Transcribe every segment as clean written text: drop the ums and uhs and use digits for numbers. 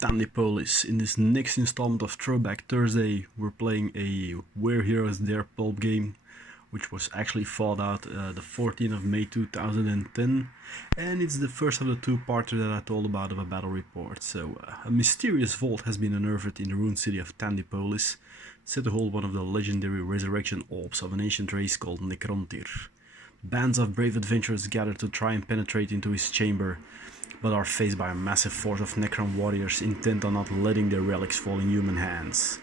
Tandypolis. In this next installment of Throwback Thursday, we're playing a Where Heroes Dare Pulp game, which was actually fought out the 14th of May 2010, and it's the first of the two-parter that I told about of a battle report. So, a mysterious vault has been unearthed in the ruined city of Tandypolis, said to hold one of the legendary resurrection orbs of an ancient race called Necrontyr. Bands of brave adventurers gather to try and penetrate into his chamber, but are faced by a massive force of Necron warriors intent on not letting their relics fall in human hands.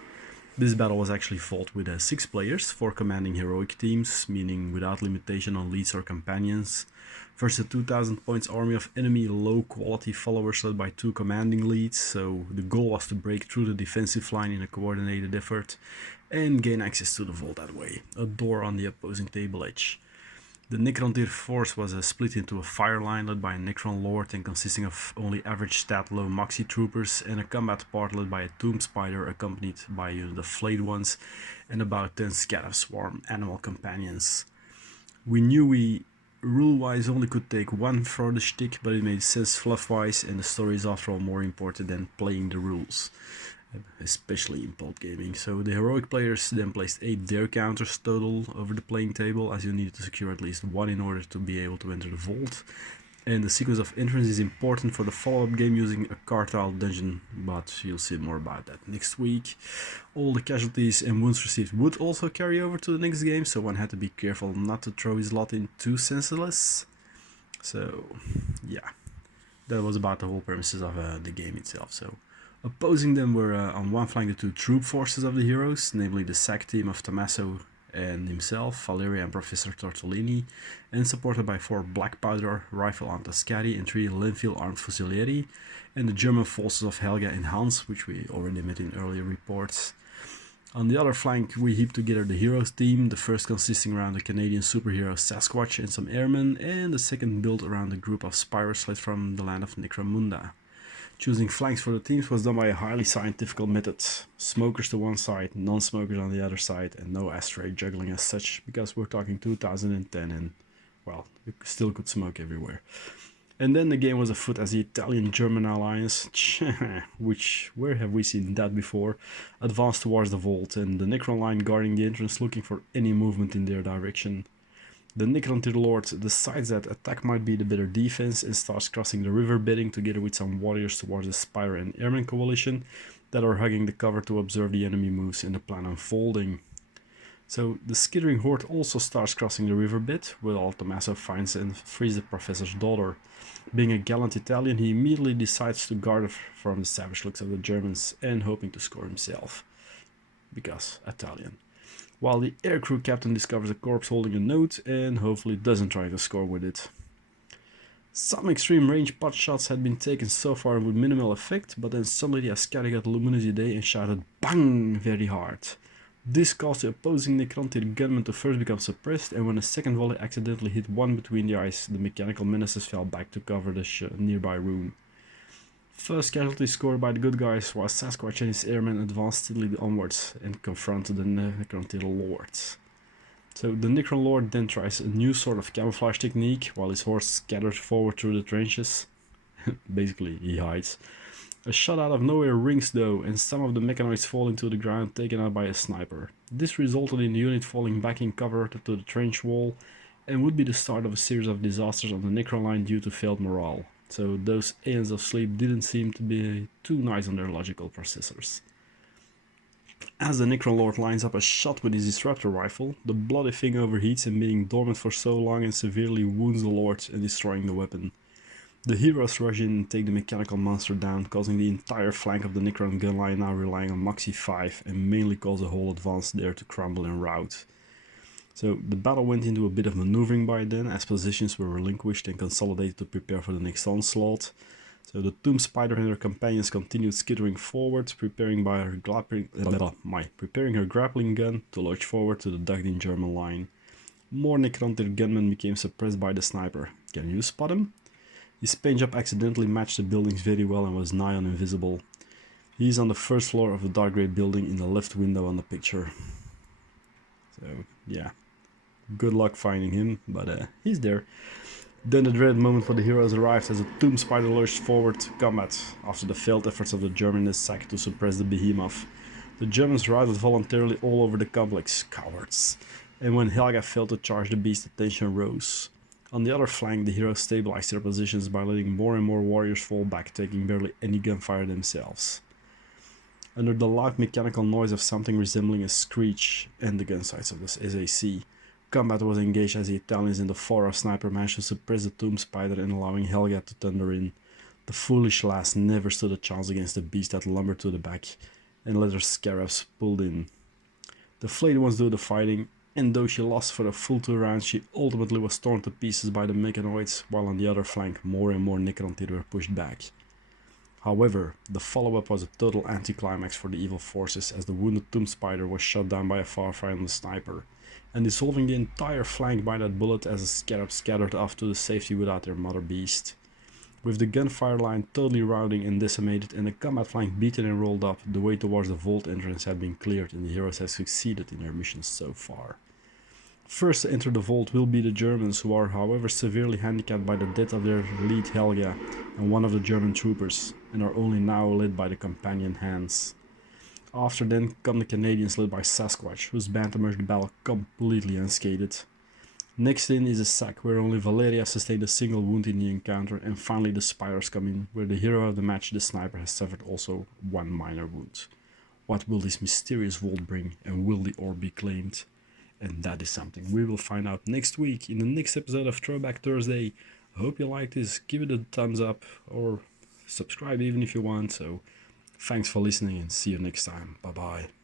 This battle was actually fought with 6 players, 4 commanding heroic teams, meaning without limitation on leads or companions, versus a 2000 points army of enemy low quality followers led by 2 commanding leads. So the goal was to break through the defensive line in a coordinated effort and gain access to the vault that way, a door on the opposing table edge. The Necrontyr force was split into a fire line led by a Necron Lord and consisting of only average stat low Moxie troopers, and a combat part led by a Tomb Spider accompanied by a unit of flayed ones and about 10 Scatter Swarm animal companions. We knew we rule-wise only could take one for the shtick, but it made sense fluff-wise, and the story is after all more important than playing the rules, especially in pulp gaming. So the heroic players then placed 8 dare counters total over the playing table, as you needed to secure at least 1 in order to be able to enter the vault. And the sequence of entrance is important for the follow-up game using a card-tile dungeon, but you'll see more about that next week. All the casualties and wounds received would also carry over to the next game, so one had to be careful not to throw his lot in too senseless. So yeah, that was about the whole premises of the game itself. So opposing them were on one flank the 2 troop forces of the heroes, namely the SAC team of Tommaso and himself, Valeria and Professor Tortellini, and supported by 4 black powder rifle Antascari and 3 Linfield armed Fusilieri, and the German forces of Helga and Hans, which we already met in earlier reports. On the other flank, we heaped together the heroes team, the first consisting around the Canadian superhero Sasquatch and some airmen, and the second built around a group of Spyros led from the land of Necromunda. Choosing flanks for the teams was done by a highly scientific method. Smokers to one side, non-smokers on the other side, and no ashtray juggling as such, because we're talking 2010 and, well, you still could smoke everywhere. And then the game was afoot as the Italian-German alliance, which, where have we seen that before, advanced towards the vault, and the Necron line guarding the entrance looking for any movement in their direction. The Necrontyr Lord decides that attack might be the better defense and starts crossing the river bedding together with some warriors towards the Spire and Airman coalition that are hugging the cover to observe the enemy moves and the plan unfolding. So the skittering horde also starts crossing the riverbed, where Tommaso finds and frees the professor's daughter. Being a gallant Italian, he immediately decides to guard from the savage looks of the Germans and hoping to score himself, because Italian. While the aircrew captain discovers a corpse holding a note and hopefully doesn't try to score with it. Some extreme range pot shots had been taken so far with minimal effect, but then suddenly the Ascari got luminous idea and shouted BANG very hard. This caused the opposing Necrontyr gunman to first become suppressed, and when a second volley accidentally hit one between the eyes, the mechanical menaces fell back to cover the nearby ruin. First casualty scored by the good guys, while Sasquatch and his airmen advanced steadily onwards and confront the Necrontyr Lords. So the Necron Lord then tries a new sort of camouflage technique, while his horse scatters forward through the trenches. Basically, he hides. A shot out of nowhere rings though, and some of the mechanoids fall into the ground, taken out by a sniper. This resulted in the unit falling back in cover to the trench wall, and would be the start of a series of disasters on the Necron line due to failed morale. So those aeons of sleep didn't seem to be too nice on their logical processors. As the Necron Lord lines up a shot with his disruptor rifle, the bloody thing overheats and being dormant for so long and severely wounds the Lord and destroying the weapon. The heroes rush in and take the mechanical monster down, causing the entire flank of the Necron gun line now relying on Moxie 5 and mainly cause the whole advance there to crumble and rout. So the battle went into a bit of maneuvering by then, as positions were relinquished and consolidated to prepare for the next onslaught. So the Tomb Spider and her companions continued skittering forward, preparing her grappling gun to launch forward to the dug-in German line. More Necrontyr gunmen became suppressed by the sniper. Can you spot him? His paint job accidentally matched the buildings very well and was nigh on invisible. He is on the first floor of the dark grey building in the left window on the picture. So yeah, good luck finding him, but he's there. Then the dreaded moment for the heroes arrived as a tomb spider lurched forward to combat after the failed efforts of the German sack to suppress the behemoth. The Germans routed voluntarily all over the complex, cowards, and when Helga failed to charge the beast, the tension rose. On the other flank, the heroes stabilized their positions by letting more and more warriors fall back, taking barely any gunfire themselves. Under the loud mechanical noise of something resembling a screech and the gun sights of the SAC, combat was engaged as the Italians in the far off sniper managed to suppress the tomb spider and allowing Helga to thunder in. The foolish lass never stood a chance against the beast that lumbered to the back and let her scarabs pulled in. The flayed ones do the fighting, and though she lost for a full 2 rounds, she ultimately was torn to pieces by the mechanoids, while on the other flank more and more Necrontyr were pushed back. However, the follow-up was a total anticlimax for the evil forces as the wounded tomb spider was shot down by a far-flung sniper, and dissolving the entire flank by that bullet as the scarabs scattered off to the safety without their mother beast. With the gunfire line totally routing and decimated and the combat flank beaten and rolled up, the way towards the vault entrance had been cleared and the heroes have succeeded in their missions so far. First to enter the vault will be the Germans, who are however severely handicapped by the death of their lead Helga and one of the German troopers, and are only now led by the companion Hans. After then come the Canadians led by Sasquatch, whose band emerged the battle completely unscathed. Next in is a sack where only Valeria sustained a single wound in the encounter, and finally the Spires come in, where the hero of the match, the sniper, has suffered also one minor wound. What will this mysterious vault bring, and will the orb be claimed? And that is something we will find out next week in the next episode of Throwback Thursday. I hope you liked this, give it a thumbs up or subscribe even if you want. So thanks for listening and see you next time. Bye bye.